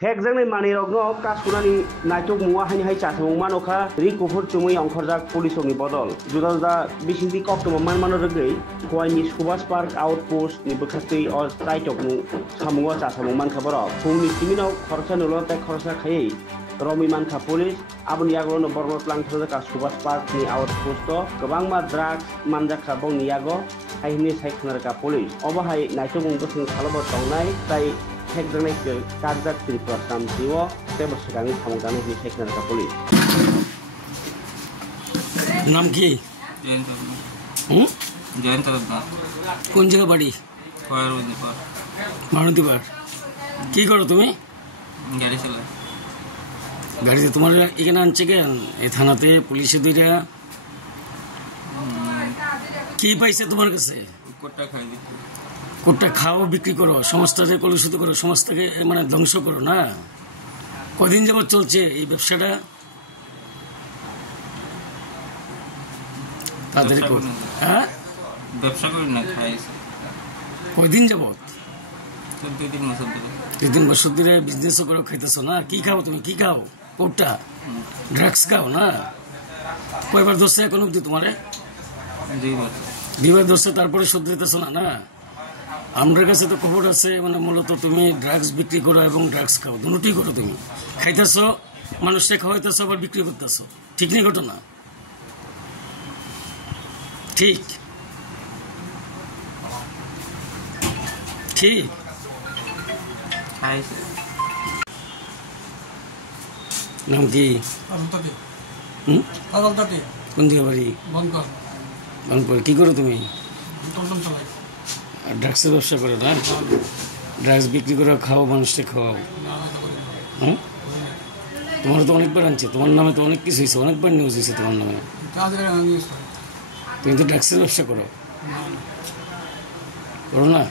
Thek jang mani rogno kasunani naitok muwa haini hai chasamung manoka rikufur chumui angkhorjak police ni bodol juda bisingti koktoma manmano rogei Huaini Subas Park outpost ni bwkhastui o taitok mu samungo chasamung mankha borok phungni timino khorsa nulo tai khorsa khai Romi mankha police aboni yago borno langthaka Subas Park ni outpost o gobangma drugs manjakha bong yago haini saikhnarka police obo hai naitok bwkhang khalobo tongnai tai Thek jang ke kajak tripura samjiwo tebo sekangi samungkani ni saikhnarka police नाम की जयंत কোন জায়গা বাড়ি মারুতিপাড় কি করো তুমি গাড়ি চালাই গাড়িতে তোমার এখানে আনছে কেন এই থানাতে পুলিশে দুইটা কি পাইছে তোমার কাছে কোটটা খাই দিতে কোটটা খাও বিক্রি করো সমাজটাকে কলুষিত করো সমাজটাকে মানে ধ্বংস করো না কদিন যাবত চলছে এই ব্যবসাটা তাদের হ্যাঁ ব্যবসা করি না খাইছে কদিন যাবত 2-3 বছর ধরে 2-3 বছর ধরে বিজনেস করে খাইতেছো না কি খাও তুমি কি খাও কোটটা ড্রাগস খাও না কয়বার দোষে এখন অব্দি তোমারে 2 বার দোষে তারপরে শুধরিতেছো না না আমার কাছে তো খবর আছে মানে মূলত তুমি ড্রাগস বিক্রি করো এবং ড্রাগস খাও দুটোই করো তুমি খাইতেছো মানুষকে খাওয়াইতেছো আবার বিক্রি করতেছো ঠিক নেই ঘটনা ঠিক ঠিক খাইছে নাম কি কোন জায়গা বাড়ি বানপুর কি করো তুমি ড্রাগসের ব্যবসা করো না ড্রাগস বিক্রি করে খাও মানুষকে খাওয়াও হ্যাঁ তোমার তো অনেকবার আনছে তোমার নামে তো অনেক কিছু হয়েছে অনেকবার নিউজ হয়েছে তোমার নামে তুমি তো ড্রাগসের ব্যবসা করো করো না